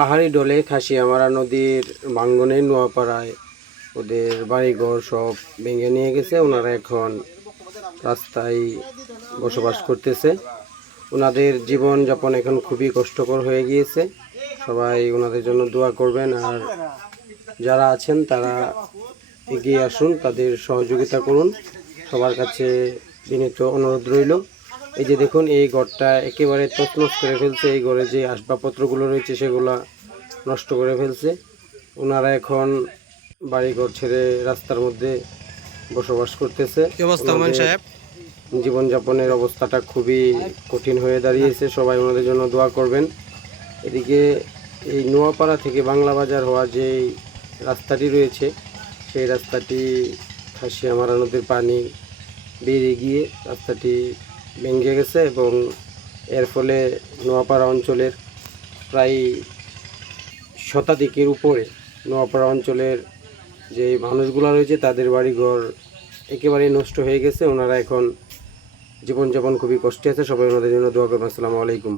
পাহাড়ি ডলে খাসিয়ামারা নদীর ভাঙ্গনে নোয়াপাড়ায় ওদের বাড়িঘর সব ভেঙে নিয়ে গেছে। ওনারা এখন রাস্তায় বসবাস করতেছে। ওনাদের জীবনযাপন এখন খুবই কষ্টকর হয়ে গিয়েছে। সবাই ওনাদের জন্য দোয়া করবেন আর যারা আছেন তারা এগিয়ে আসুন, তাদের সহযোগিতা করুন। সবার কাছে বিনীত অনুরোধ রইল। এই যে দেখুন এই ঘরটা একেবারে তছনছ করে ফেলছে। এই ঘরে যে আসবাবপত্রগুলো রয়েছে সেগুলো নষ্ট করে ফেলছে। ওনারা এখন বাড়িঘর ছেড়ে রাস্তার মধ্যে বসবাস করতেছে। জীবনযাপনের অবস্থাটা খুবই কঠিন হয়ে দাঁড়িয়েছে। সবাই ওনাদের জন্য দোয়া করবেন। এদিকে এই নোয়াপাড়া থেকে বাংলা বাজার হওয়া যে রাস্তাটি রয়েছে সেই রাস্তাটি খাসিয়ামারা নদীর পানি বেরিয়ে গিয়ে রাস্তাটি ভেঙে গেছে এবং এর ফলে নোয়াপাড়া অঞ্চলের প্রায় শতাধিকের উপরে নোয়াপাড়া অঞ্চলের যে মানুষগুলো রয়েছে, তাদের বাড়িঘর একেবারেই নষ্ট হয়ে গেছে। ওনারা এখন জীবনযাপন খুবই কষ্টে আছে। সবাই ওনাদের জন্য দোয়া করবেন। আসসালামু আলাইকুম।